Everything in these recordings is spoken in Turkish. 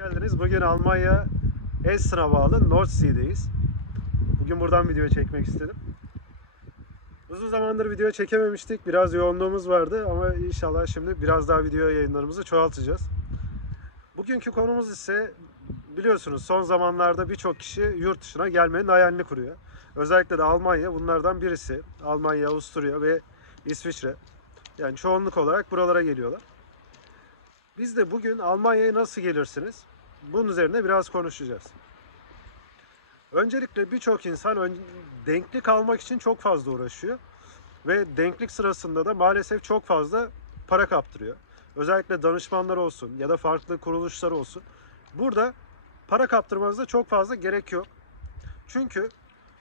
geldiniz. Bugün Almanya Estr'a bağlı Nordsee'deyiz. Bugün buradan video çekmek istedim. Uzun zamandır video çekememiştik. Biraz yoğunluğumuz vardı ama inşallah şimdi biraz daha video yayınlarımızı çoğaltacağız. Bugünkü konumuz ise biliyorsunuz son zamanlarda birçok kişi yurt dışına gelmenin hayalini kuruyor. Özellikle de Almanya bunlardan birisi. Almanya, Avusturya ve İsviçre. Yani çoğunluk olarak buralara geliyorlar. Biz de bugün Almanya'ya nasıl gelirsiniz? Bunun üzerine biraz konuşacağız. Öncelikle birçok insan denklik almak için çok fazla uğraşıyor. Ve denklik sırasında da maalesef çok fazla para kaptırıyor. Özellikle danışmanlar olsun ya da farklı kuruluşlar olsun. Burada para kaptırmanıza çok fazla gerek yok. Çünkü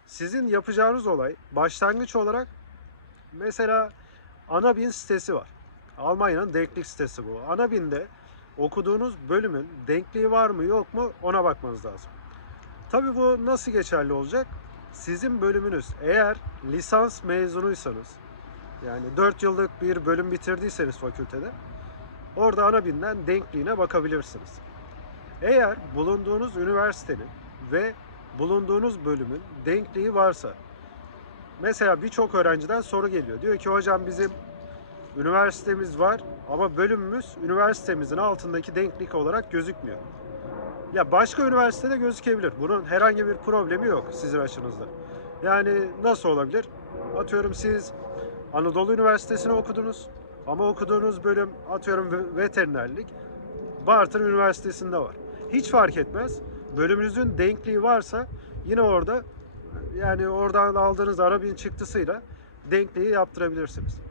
sizin yapacağınız olay başlangıç olarak mesela Anabin sitesi var. Almanya'nın denklik sitesi bu. Anabin'de okuduğunuz bölümün denkliği var mı yok mu ona bakmanız lazım. Tabii bu nasıl geçerli olacak? Sizin bölümünüz eğer lisans mezunuysanız yani 4 yıllık bir bölüm bitirdiyseniz fakültede orada Anabin'den denkliğine bakabilirsiniz. Eğer bulunduğunuz üniversitenin ve bulunduğunuz bölümün denkliği varsa mesela birçok öğrenciden soru geliyor. Diyor ki hocam bizim üniversitemiz var ama bölümümüz üniversitemizin altındaki denklik olarak gözükmüyor. Ya başka üniversitede gözükebilir. Bunun herhangi bir problemi yok sizin açınızda. Yani nasıl olabilir? Atıyorum siz Anadolu Üniversitesi'ni okudunuz ama okuduğunuz bölüm atıyorum ve- veterinerlik Bartın Üniversitesi'nde var. Hiç fark etmez. Bölümünüzün denkliği varsa yine orada yani oradan aldığınız Arabin çıktısıyla denkliği yaptırabilirsiniz.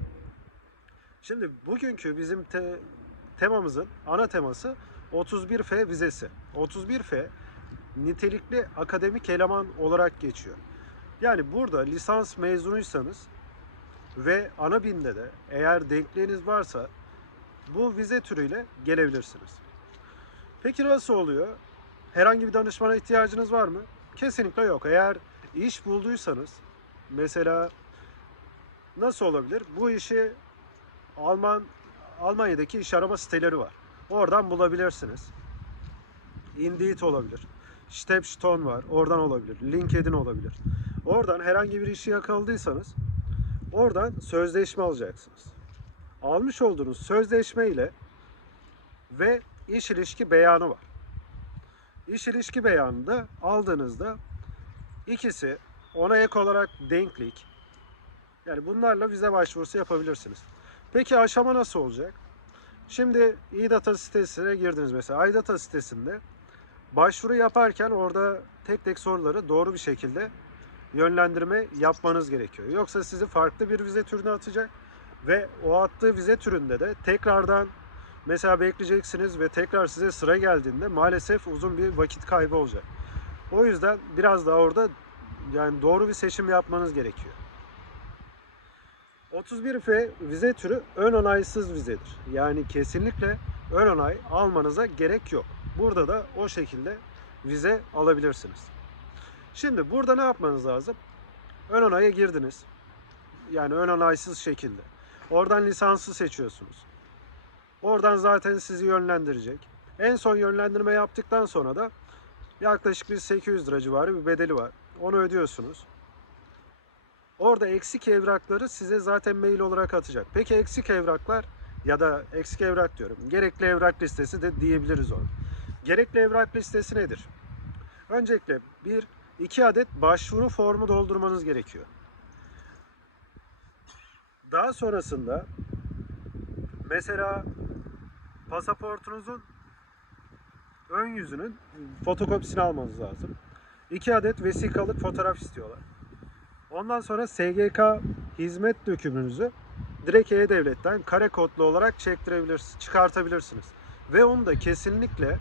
Şimdi bugünkü bizim te- temamızın ana teması 31F vizesi. 31F nitelikli akademik eleman olarak geçiyor. Yani burada lisans mezunuysanız ve ana binde de eğer denkliğiniz varsa bu vize türüyle gelebilirsiniz. Peki nasıl oluyor? Herhangi bir danışmana ihtiyacınız var mı? Kesinlikle yok. Eğer iş bulduysanız mesela nasıl olabilir? Bu işi Alman Almanya'daki iş arama siteleri var. Oradan bulabilirsiniz. Indeed olabilir. Stepstone var. Oradan olabilir. LinkedIn olabilir. Oradan herhangi bir işi yakaladıysanız oradan sözleşme alacaksınız. Almış olduğunuz sözleşme ile ve iş ilişki beyanı var. İş ilişki beyanında aldığınızda ikisi ona ek olarak denklik yani bunlarla vize başvurusu yapabilirsiniz. Peki aşama nasıl olacak? Şimdi iData sitesine girdiniz mesela. iData sitesinde başvuru yaparken orada tek tek soruları doğru bir şekilde yönlendirme yapmanız gerekiyor. Yoksa sizi farklı bir vize türüne atacak ve o attığı vize türünde de tekrardan mesela bekleyeceksiniz ve tekrar size sıra geldiğinde maalesef uzun bir vakit kaybı olacak. O yüzden biraz daha orada yani doğru bir seçim yapmanız gerekiyor. 31F vize türü ön onaysız vizedir. Yani kesinlikle ön onay almanıza gerek yok. Burada da o şekilde vize alabilirsiniz. Şimdi burada ne yapmanız lazım? Ön onaya girdiniz. Yani ön onaysız şekilde. Oradan lisansı seçiyorsunuz. Oradan zaten sizi yönlendirecek. En son yönlendirme yaptıktan sonra da yaklaşık bir 800 lira civarı bir bedeli var. Onu ödüyorsunuz. Orada eksik evrakları size zaten mail olarak atacak. Peki eksik evraklar ya da eksik evrak diyorum. Gerekli evrak listesi de diyebiliriz onu. Gerekli evrak listesi nedir? Öncelikle bir, iki adet başvuru formu doldurmanız gerekiyor. Daha sonrasında mesela pasaportunuzun ön yüzünün fotokopisini almanız lazım. İki adet vesikalık fotoğraf istiyorlar. Ondan sonra SGK hizmet dökümünüzü direkt E-Devlet'ten kare kodlu olarak çektirebilirsiniz, çıkartabilirsiniz. Ve onu da kesinlikle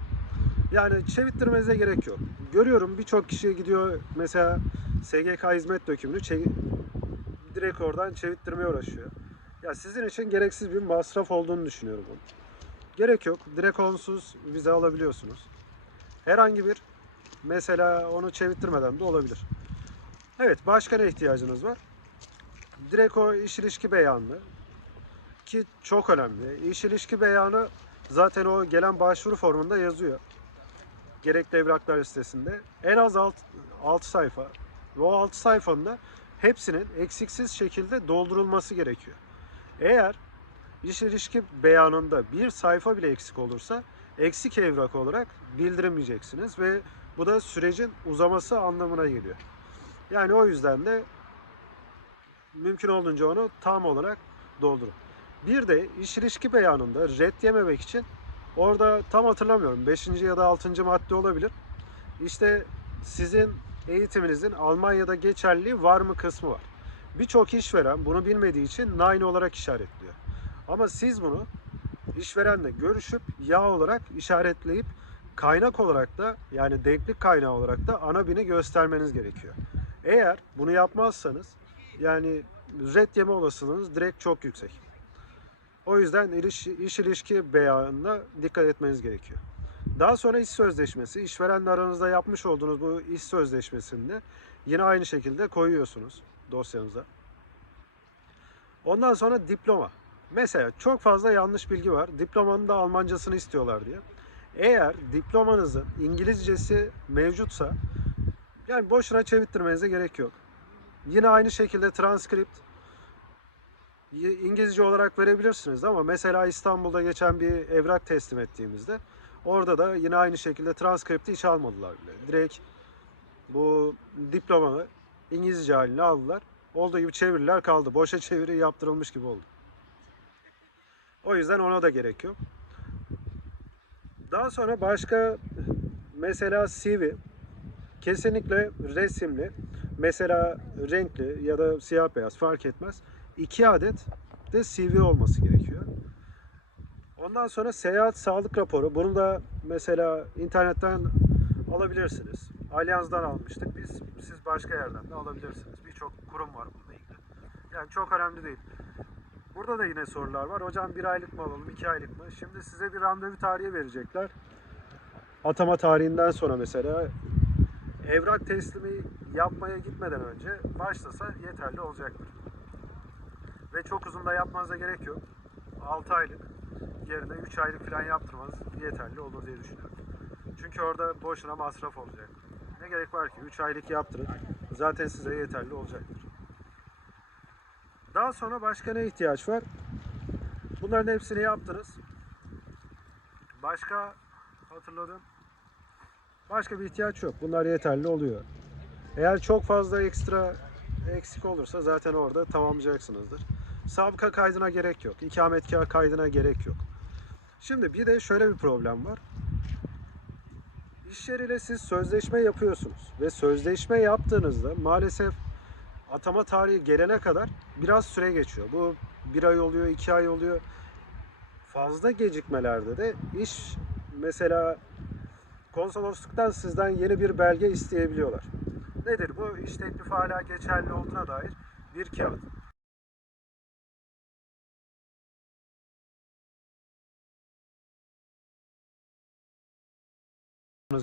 yani çevirttirmenize gerek yok. Görüyorum birçok kişi gidiyor mesela SGK hizmet dökümünü çe- direkt oradan çevirttirmeye uğraşıyor. Ya sizin için gereksiz bir masraf olduğunu düşünüyorum bunu. Gerek yok. Direkt onsuz vize alabiliyorsunuz. Herhangi bir mesela onu çevirttirmeden de olabilir. Evet, başka ne ihtiyacınız var? Direkt o iş ilişki beyanı ki çok önemli. İş ilişki beyanı zaten o gelen başvuru formunda yazıyor. gerekli evraklar listesinde en az 6, 6 sayfa ve o 6 sayfanın da hepsinin eksiksiz şekilde doldurulması gerekiyor. Eğer iş ilişki beyanında bir sayfa bile eksik olursa eksik evrak olarak bildiremeyeceksiniz ve bu da sürecin uzaması anlamına geliyor. Yani o yüzden de mümkün olduğunca onu tam olarak doldurun. Bir de iş ilişki beyanında red yememek için orada tam hatırlamıyorum 5. ya da 6. madde olabilir. İşte sizin eğitiminizin Almanya'da geçerliliği var mı kısmı var. Birçok işveren bunu bilmediği için nine olarak işaretliyor. Ama siz bunu işverenle görüşüp ya olarak işaretleyip kaynak olarak da yani denklik kaynağı olarak da ana bini göstermeniz gerekiyor. Eğer bunu yapmazsanız yani red yeme olasılığınız direkt çok yüksek. O yüzden iş, iş ilişki beyanına dikkat etmeniz gerekiyor. Daha sonra iş sözleşmesi, işverenle aranızda yapmış olduğunuz bu iş sözleşmesinde yine aynı şekilde koyuyorsunuz dosyanıza. Ondan sonra diploma. Mesela çok fazla yanlış bilgi var. Diplomanın da Almancasını istiyorlar diye. Eğer diplomanızın İngilizcesi mevcutsa yani boşuna çevirttirmenize gerek yok. Yine aynı şekilde transkript İngilizce olarak verebilirsiniz ama mesela İstanbul'da geçen bir evrak teslim ettiğimizde orada da yine aynı şekilde transkripti hiç almadılar bile. Direkt bu diplomanı İngilizce haline aldılar. Olduğu gibi çeviriler kaldı. Boşa çeviri yaptırılmış gibi oldu. O yüzden ona da gerek yok. Daha sonra başka mesela CV kesinlikle resimli mesela renkli ya da siyah beyaz fark etmez. 2 adet de CV olması gerekiyor. Ondan sonra seyahat sağlık raporu. Bunu da mesela internetten alabilirsiniz. Allianz'dan almıştık. Biz siz başka yerden de alabilirsiniz. Birçok kurum var bununla ilgili. Yani çok önemli değil. Burada da yine sorular var. Hocam bir aylık mı alalım, iki aylık mı? Şimdi size bir randevu tarihi verecekler. Atama tarihinden sonra mesela evrak teslimi yapmaya gitmeden önce başlasa yeterli olacaktır. Ve çok uzun da yapmanıza gerek yok. 6 aylık yerine 3 aylık falan yaptırmanız yeterli olur diye düşünüyorum. Çünkü orada boşuna masraf olacak. Ne gerek var ki 3 aylık yaptırın. Zaten size yeterli olacaktır. Daha sonra başka ne ihtiyaç var? Bunların hepsini yaptınız. Başka hatırladım. Başka bir ihtiyaç yok. Bunlar yeterli oluyor. Eğer çok fazla ekstra eksik olursa zaten orada tamamlayacaksınızdır. Sabıka kaydına gerek yok. İkametgah kaydına gerek yok. Şimdi bir de şöyle bir problem var. İş yeriyle siz sözleşme yapıyorsunuz ve sözleşme yaptığınızda maalesef atama tarihi gelene kadar biraz süre geçiyor. Bu bir ay oluyor, iki ay oluyor. Fazla gecikmelerde de iş mesela konsolosluktan sizden yeni bir belge isteyebiliyorlar. Nedir bu? İş teklifi hala geçerli olduğuna dair bir kağıt.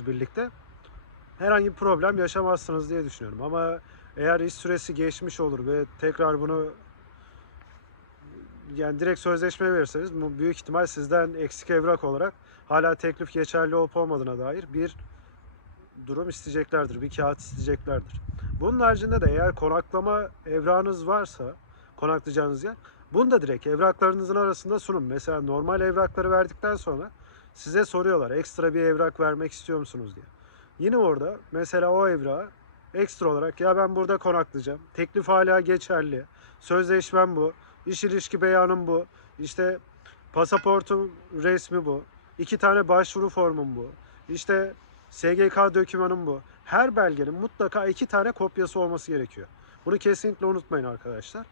birlikte herhangi bir problem yaşamazsınız diye düşünüyorum. Ama eğer iş süresi geçmiş olur ve tekrar bunu yani direkt sözleşme verirseniz bu büyük ihtimal sizden eksik evrak olarak hala teklif geçerli olup olmadığına dair bir durum isteyeceklerdir. Bir kağıt isteyeceklerdir. Bunun haricinde de eğer konaklama evrağınız varsa konaklayacağınız yer bunu da direkt evraklarınızın arasında sunun. Mesela normal evrakları verdikten sonra size soruyorlar ekstra bir evrak vermek istiyor musunuz diye. Yine orada mesela o evrağı ekstra olarak ya ben burada konaklayacağım. Teklif hala geçerli. Sözleşmem bu. İş ilişki beyanım bu. İşte pasaportum resmi bu. İki tane başvuru formum bu. İşte SGK dokümanım bu. Her belgenin mutlaka iki tane kopyası olması gerekiyor. Bunu kesinlikle unutmayın arkadaşlar.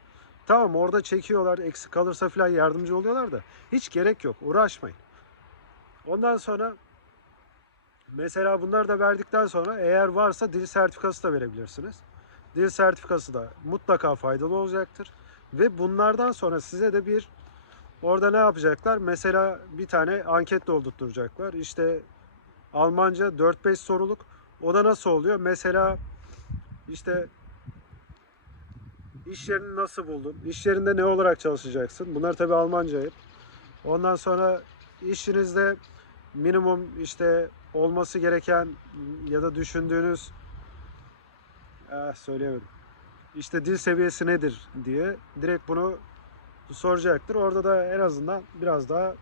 Tamam orada çekiyorlar, eksik kalırsa falan yardımcı oluyorlar da hiç gerek yok. Uğraşmayın. Ondan sonra mesela bunları da verdikten sonra eğer varsa dil sertifikası da verebilirsiniz. Dil sertifikası da mutlaka faydalı olacaktır. Ve bunlardan sonra size de bir orada ne yapacaklar? Mesela bir tane anket doldurtturacaklar. İşte Almanca 4-5 soruluk. O da nasıl oluyor? Mesela işte iş yerini nasıl buldun? İş yerinde ne olarak çalışacaksın? Bunlar tabi Almanca hep. Ondan sonra işinizde minimum işte olması gereken ya da düşündüğünüz eh, söyleyemedim. İşte dil seviyesi nedir diye direkt bunu soracaktır. Orada da en azından biraz daha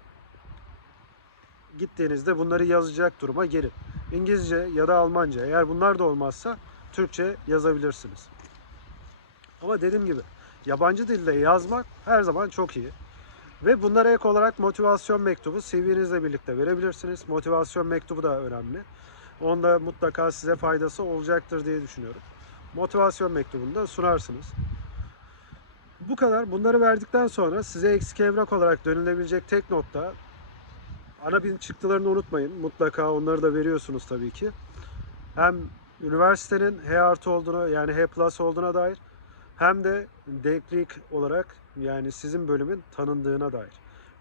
gittiğinizde bunları yazacak duruma gelin. İngilizce ya da Almanca eğer bunlar da olmazsa Türkçe yazabilirsiniz. Ama dediğim gibi yabancı dilde yazmak her zaman çok iyi. Ve bunlara ek olarak motivasyon mektubu CV'nizle birlikte verebilirsiniz. Motivasyon mektubu da önemli. Onda mutlaka size faydası olacaktır diye düşünüyorum. Motivasyon mektubunu da sunarsınız. Bu kadar. Bunları verdikten sonra size eksik evrak olarak dönülebilecek tek nokta ana bin çıktılarını unutmayın. Mutlaka onları da veriyorsunuz tabii ki. Hem üniversitenin H artı olduğuna yani H plus olduğuna dair hem de denklik olarak yani sizin bölümün tanındığına dair.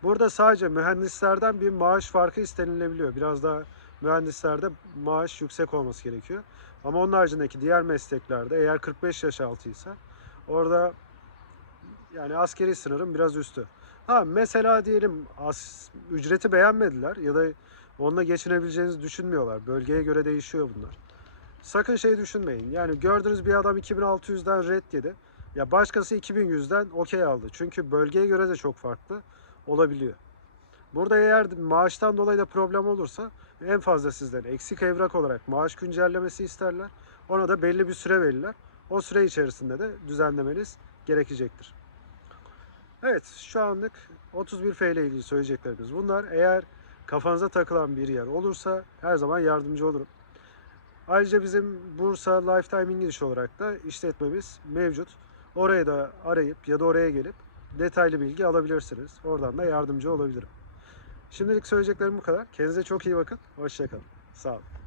Burada sadece mühendislerden bir maaş farkı istenilebiliyor. Biraz daha mühendislerde maaş yüksek olması gerekiyor. Ama onun haricindeki diğer mesleklerde eğer 45 yaş altıysa orada yani askeri sınırın biraz üstü. Ha mesela diyelim as, ücreti beğenmediler ya da onunla geçinebileceğinizi düşünmüyorlar. Bölgeye göre değişiyor bunlar. Sakın şey düşünmeyin. Yani gördüğünüz bir adam 2600'den red yedi. Ya başkası 2100'den okey aldı. Çünkü bölgeye göre de çok farklı olabiliyor. Burada eğer maaştan dolayı da problem olursa en fazla sizden eksik evrak olarak maaş güncellemesi isterler. Ona da belli bir süre verirler. O süre içerisinde de düzenlemeniz gerekecektir. Evet şu anlık 31F ile ilgili söyleyeceklerimiz bunlar. Eğer kafanıza takılan bir yer olursa her zaman yardımcı olurum. Ayrıca bizim Bursa Lifetime English olarak da işletmemiz mevcut. Oraya da arayıp ya da oraya gelip detaylı bilgi alabilirsiniz. Oradan da yardımcı olabilirim. Şimdilik söyleyeceklerim bu kadar. Kendinize çok iyi bakın. Hoşçakalın. Sağ olun.